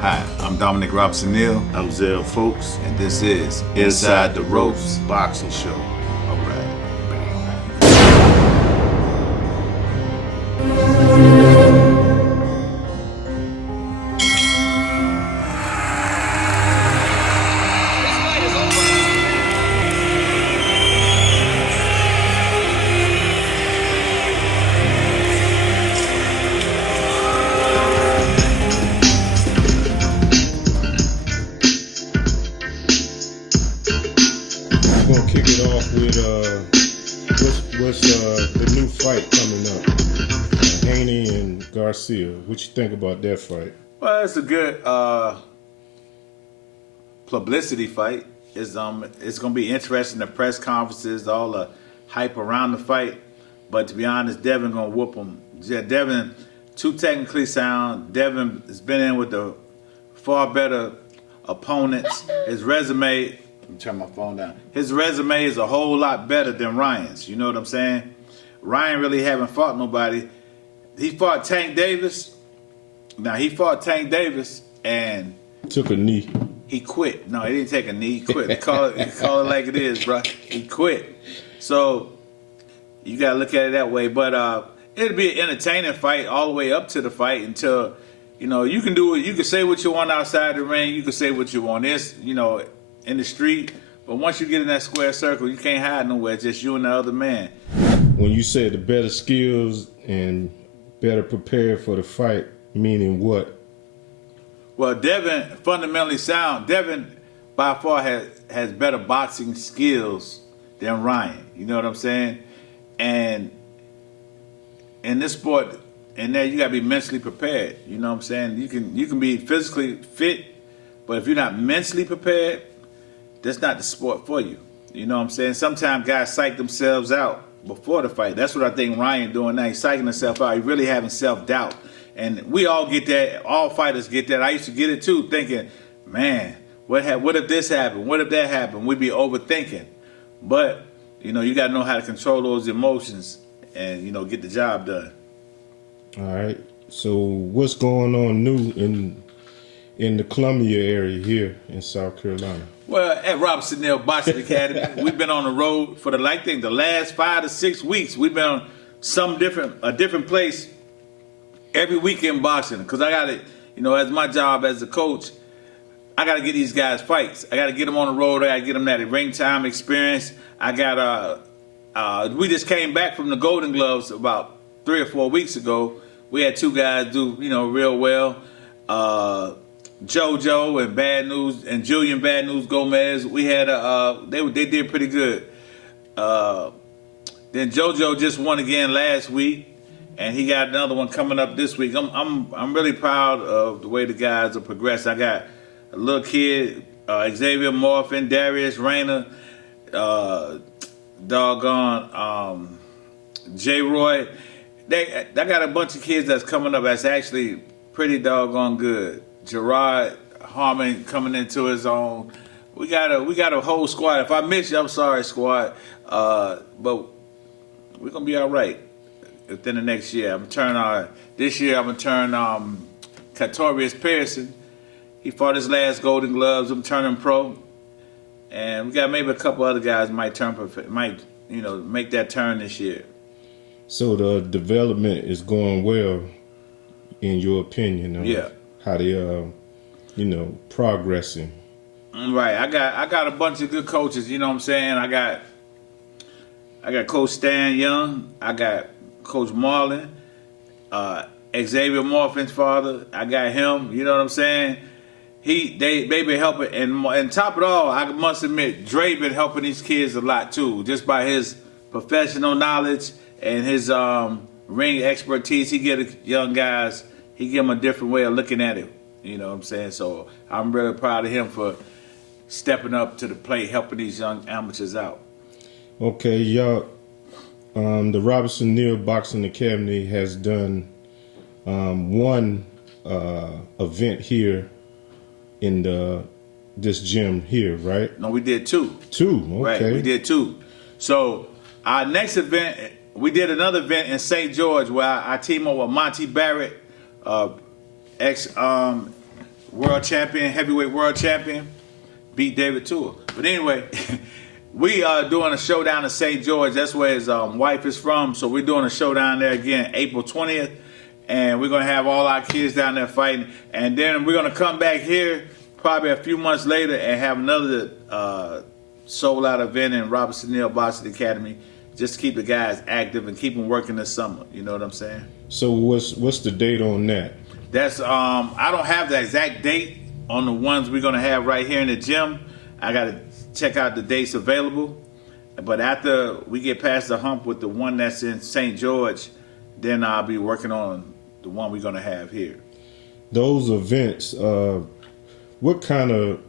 Hi, I'm Dominic Robson Neal, I'm Zell Folks, and this is Inside the Ropes Boxing Show. All right. We're gonna kick it off with what's the new fight coming up? Haney and Garcia. What you think about that fight? Well, it's a good publicity fight. It's gonna be interesting. The press conferences, all the hype around the fight. But to be honest, Devin gonna whoop him. Yeah, Devin, too technically sound. Devin has been in with the far better opponents. His resume. Let me turn my phone down. His resume is a whole lot better than Ryan's. You know what I'm saying? Ryan really haven't fought nobody. He fought Tank Davis. Now he fought Tank Davis and Took a knee. he quit. No, he didn't take a knee. He quit. Call it like it is, bro. He quit. So you gotta look at it that way. But it'll be an entertaining fight all the way up to the fight until you can do it. You can say what you want outside the ring. You can say what you want. It's in the street. But once you get in that square circle, you can't hide nowhere. It's just you and the other man. When you say the better skills and better prepared for the fight, meaning what? Well, Devin fundamentally sound. Devin by far has better boxing skills than Ryan. You know what I'm saying? And in this sport, and there you gotta be mentally prepared. You know what I'm saying? You can be physically fit, but if you're not mentally prepared, that's not the sport for you. You know what I'm saying? Sometimes guys psych themselves out before the fight. That's what I think Ryan doing now. He's psyching himself out. He's really having self-doubt. And we all get that. All fighters get that. I used to get it too, thinking, man, what if this happened? What if that happened? We'd be overthinking. But, you got to know how to control those emotions and, get the job done. All right. So what's going on new in the Columbia area here in South Carolina? Well, at Robinson Neal Boxing Academy, we've been on the road for the last 5 to 6 weeks. We've been on a different place every weekend boxing. Because I got to, as my job as a coach, I got to get these guys fights. I got to get them on the road. I got to get them that ring time experience. I got we just came back from the Golden Gloves about 3 or 4 weeks ago. We had 2 guys do, real well. JoJo and Bad News and Julian Bad News Gomez. We had they did pretty good. Then JoJo just won again last week, and he got another one coming up this week. I'm really proud of the way the guys are progressing. I got a little kid, Xavier Morphin, Darius Rayner, J. Roy. I got a bunch of kids that's coming up that's actually pretty doggone good. Gerard Harmon coming into his own. We got a whole squad. If I miss you, I'm sorry, squad. But we're gonna be all right within the next year. This year I'm gonna turn Katorius Pearson. He fought his last Golden Gloves. I'm turning pro, and we got maybe a couple other guys might make that turn this year. So the development is going well, in your opinion. Yeah. How they progressing. Right. I got a bunch of good coaches, you know what I'm saying? I got Coach Stan Young, I got Coach Marlin, Xavier Morphin's father, I got him, you know what I'm saying? They been helping, and top of it all, I must admit, Dre been helping these kids a lot too, just by his professional knowledge and his ring expertise. He get young guys. He give them a different way of looking at it. You know what I'm saying? So I'm really proud of him for stepping up to the plate, helping these young amateurs out. Okay, y'all. The Robinson Neal Boxing Academy has done one event here in this gym here, right? No, we did 2. 2, okay. Right, we did 2. So our next event, we did another event in St. George where I team up with Monty Barrett, world champion, heavyweight world champion, beat David Tua. But anyway, we are doing a show down in St. George. That's where his wife is from. So we're doing a show down there again, April 20th. And we're going to have all our kids down there fighting. And then we're going to come back here probably a few months later and have another sold-out event in Robertson Neal Boxing Academy, just to keep the guys active and keep them working this summer. You know what I'm saying? So what's the date on that? That's I don't have the exact date on the ones we're gonna have right here in the gym. I gotta check out the dates available. But after we get past the hump with the one that's in St. George, then I'll be working on the one we're gonna have here. Those events, what kind of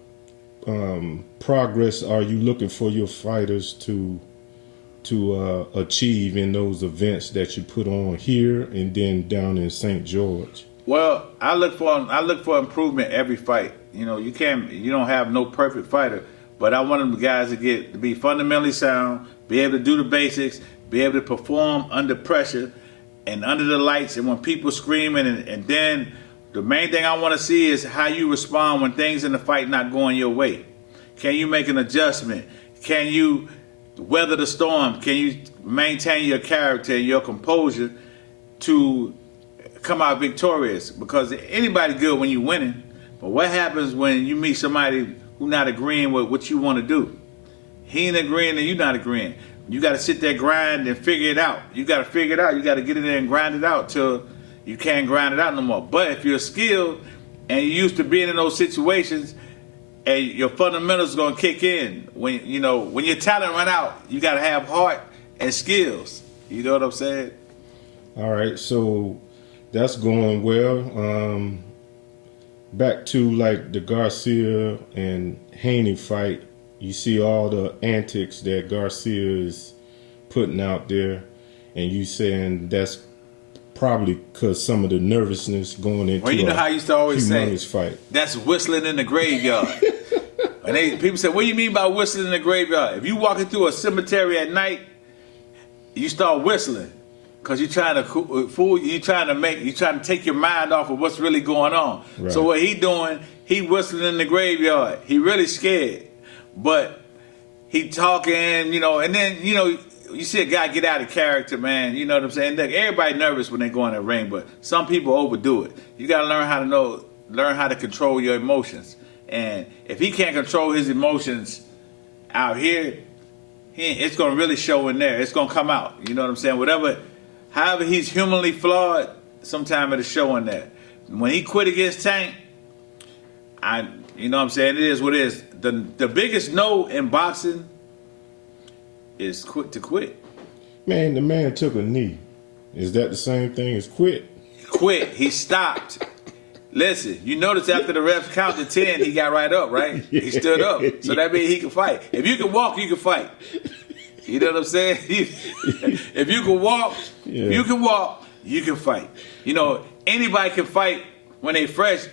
progress are you looking for your fighters to achieve in those events that you put on here and then down in St. George? Well, I look for improvement every fight. You know, you don't have no perfect fighter, but I want them guys to be fundamentally sound, be able to do the basics, be able to perform under pressure and under the lights and when people screaming, and then the main thing I want to see is how you respond when things in the fight not going your way. Can you make an adjustment? Can you weather the storm? Can you maintain your character and your composure to come out victorious? Because anybody's good when you're winning, but what happens when you meet somebody who's not agreeing with what you want to do? He ain't agreeing and you're not agreeing. You got to sit there, grind, and figure it out. You got to figure it out. You got to get in there and grind it out till you can't grind it out no more. But if you're skilled and you're used to being in those situations, and your fundamentals are gonna kick in. When your talent run out, you gotta have heart and skills. You know what I'm saying? All right, so that's going well. Back to like the Garcia and Haney fight, you see all the antics that Garcia is putting out there, and you saying that's probably because some of the nervousness going into well, you know how I used to always say, fight. That's whistling in the graveyard. And people say, what do you mean by whistling in the graveyard? If you walking through a cemetery at night, you start whistling because you're trying to take your mind off of what's really going on. Right. So what he doing, he whistling in the graveyard. He really scared, but he talking, and then, you see a guy get out of character, man. You know what I'm saying? Look, everybody nervous when they go in the ring, but some people overdo it. You got to learn how to control your emotions. And if he can't control his emotions out here, it's going to really show in there. It's going to come out. You know what I'm saying? However he's humanly flawed, sometime it'll show in there. When he quit against Tank, you know what I'm saying? It is what it is. The biggest no in boxing is to quit. Man, the man took a knee. Is that the same thing as quit? Quit. He stopped. Listen, you notice after the refs counted 10, he got right up, right? He stood up. So that means he can fight. If you can walk, you can fight. You know what I'm saying? If you can walk, you can fight. Anybody can fight when they fresh,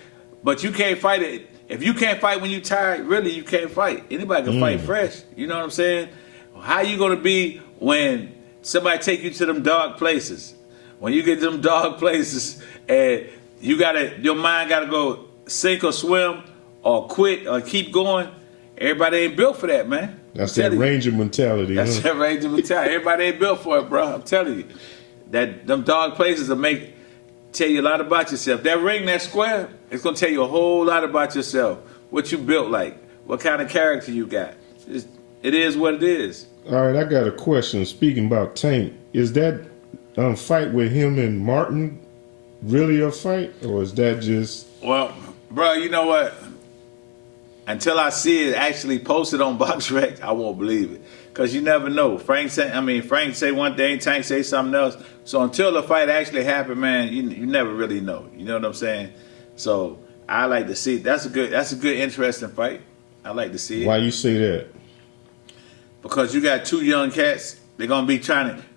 but you can't fight it. If you can't fight when you tired, really, you can't fight. Anybody can fight fresh. You know what I'm saying? How you going to be when somebody take you to them dark places? When you get to them dark places and your mind gotta go sink or swim or quit or keep going. Everybody ain't built for that, man. That's that Ranger mentality. That's that Ranger mentality. Everybody ain't built for it, bro. I'm telling you. That them dark places will tell you a lot about yourself. That ring, that square, it's gonna tell you a whole lot about yourself. What you built like, what kind of character you got. It is what it is. All right, I got a question. Speaking about Tank, is that fight with him and Martin really a fight, or is that just... Well, bro, you know what? Until I see it actually posted on BoxRec, I won't believe it. Because you never know. Frank say one thing, Tank say something else. So until the fight actually happened, man, you never really know. You know what I'm saying? So I like to see it. That's a good, interesting fight. I like to see it. Why you say that? Because you got two young cats. They're going to be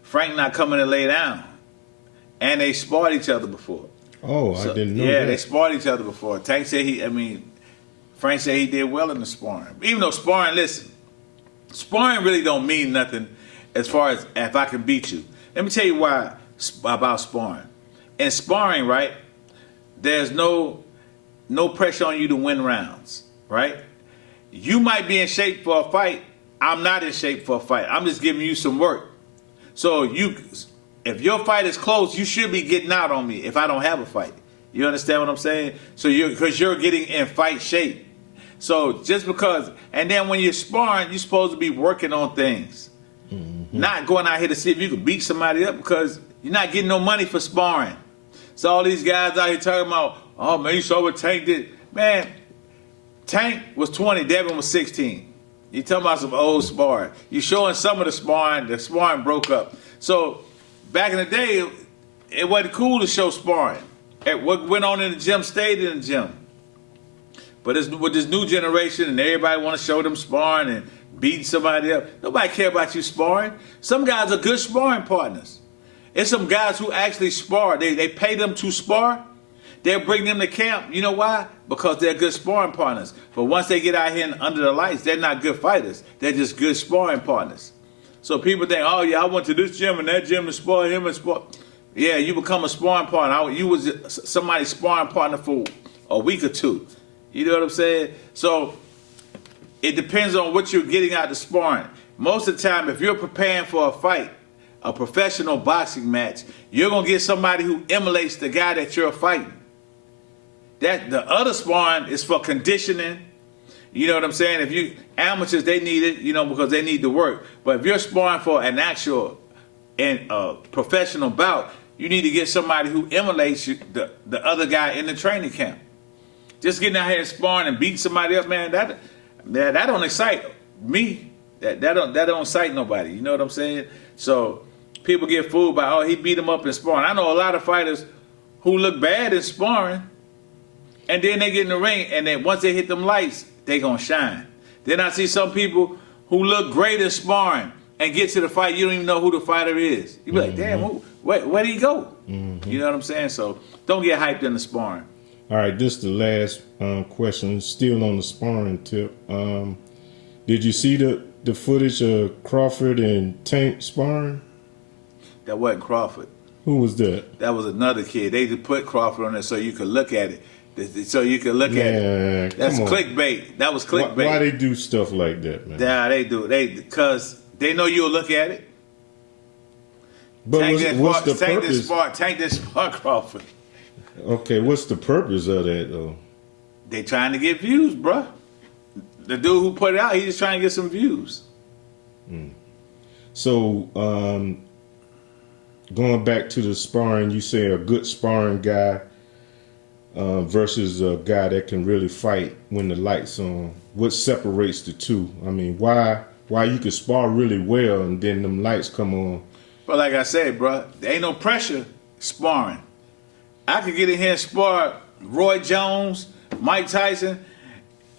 Frank not coming to lay down. And they sparred each other before. Oh, I didn't know that. Yeah, they sparred each other before. Frank said he did well in the sparring. Even though sparring really don't mean nothing as far as if I can beat you. Let me tell you why about sparring. In sparring, right, there's no no pressure on you to win rounds, right? You might be in shape for a fight. I'm not in shape for a fight. I'm just giving you some work. So if your fight is close, you should be getting out on me if I don't have a fight. You understand what I'm saying? So because you're getting in fight shape. So just because, and then when you're sparring, you're supposed to be working on things. Not going out here to see if you can beat somebody up, because you're not getting no money for sparring. So all these guys out here talking about, oh man, you saw what Tank did. Man, Tank was 20, Devin was 16. You talking about some old sparring. You showing some of the sparring broke up. So back in the day, it wasn't cool to show sparring. What went on in the gym stayed in the gym. But with this new generation, and everybody want to show them sparring and beating somebody up, nobody care about you sparring. Some guys are good sparring partners. It's some guys who actually spar. They pay them to spar. They'll bring them to camp. You know why? Because they're good sparring partners. But once they get out here and under the lights, they're not good fighters. They're just good sparring partners. So people think, oh yeah, I went to this gym and that gym and spar him and spar. Yeah, you become a sparring partner. You was somebody's sparring partner for a week or two. You know what I'm saying? So it depends on what you're getting out of sparring. Most of the time, if you're preparing for a fight, a professional boxing match, you're going to get somebody who emulates the guy that you're fighting. That the other sparring is for conditioning. You know what I'm saying? If you amateurs, they need it, because they need to work. But if you're sparring for an actual and professional bout, you need to get somebody who emulates the other guy in the training camp. Just getting out here and sparring and beating somebody up, man, that don't excite me. That don't excite nobody. You know what I'm saying? So people get fooled by, oh, he beat him up in sparring. I know a lot of fighters who look bad in sparring, and then they get in the ring, and then once they hit them lights, they gonna shine. Then I see some people who look great in sparring and get to the fight, you don't even know who the fighter is. You be like, damn, where did he go? You know what I'm saying? So don't get hyped in the sparring. All right, this is the last question, still on the sparring tip. Did you see the footage of Crawford and Tank sparring? That wasn't Crawford. Who was that? That was another kid. They just put Crawford on there so you could look at it. So you could look at it. That's clickbait. That was clickbait. Why they do stuff like that, man? Yeah, they do. Because they know you'll look at it. But what's the purpose? Tank didn't spar Crawford. Okay, what's the purpose of that, though? They trying to get views, bruh. The dude who put it out, he's just trying to get some views. So, going back to the sparring, you say a good sparring guy versus a guy that can really fight when the light's on. What separates the two? I mean, why you can spar really well and then them lights come on? But like I said, bruh, there ain't no pressure sparring. I could get in here and spar Roy Jones, Mike Tyson.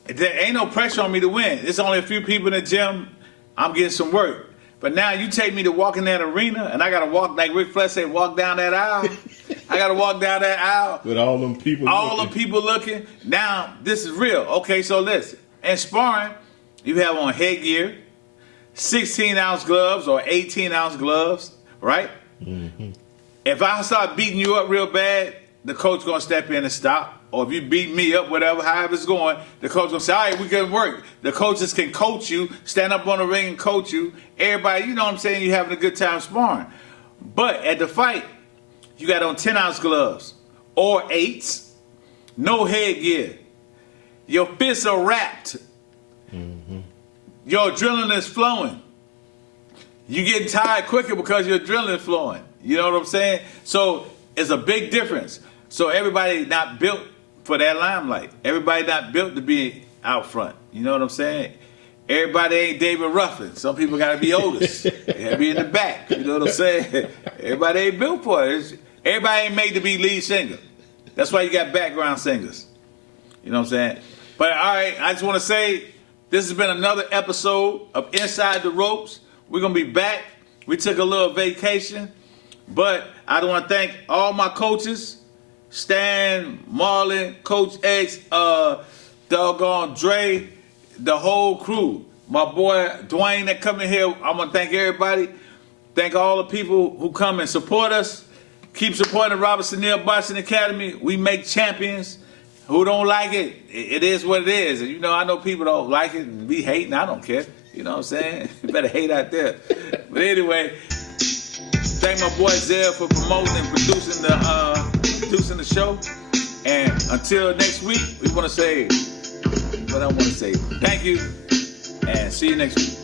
There ain't no pressure on me to win. There's only a few people in the gym. I'm getting some work. But now you take me to walk in that arena, and I got to walk, like Ric Flair said, walk down that aisle. I got to walk down that aisle. With all them people looking. Now, this is real. Okay, so listen. In sparring, you have on headgear, 16-ounce gloves or 18-ounce gloves, right? Mm-hmm. If I start beating you up real bad, the coach going to step in and stop. Or if you beat me up, whatever, however it's going, the coach going to say, all right, we can work. The coaches can coach you, stand up on the ring and coach you. Everybody, you know what I'm saying, you're having a good time sparring. But at the fight, you got on 10-ounce gloves or 8s, no headgear. Your fists are wrapped. Mm-hmm. Your adrenaline is flowing. You getting tired quicker because your adrenaline is flowing. You know what I'm saying? So it's a big difference. So everybody not built for that limelight. Everybody not built to be out front. You know what I'm saying? Everybody ain't David Ruffin. Some people got to be Otis. They got to be in the back. You know what I'm saying? Everybody ain't built for it. Everybody ain't made to be lead singer. That's why you got background singers. You know what I'm saying? But all right, I just want to say this has been another episode of Inside the Ropes. We're going to be back. We took a little vacation. But I want to thank all my coaches, Stan, Marlon, Coach X, doggone Dre, the whole crew. My boy Dwayne that come in here, I want to thank everybody. Thank all the people who come and support us. Keep supporting the Robinson Neal Boxing Academy. We make champions. who don't like it, it is what it is. And I know people don't like it and be hating. I don't care. You know what I'm saying? You better hate out there. But anyway, thank my boy Zell for promoting and producing the show. And until next week, we want to say what I want to say. Thank you, and see you next week.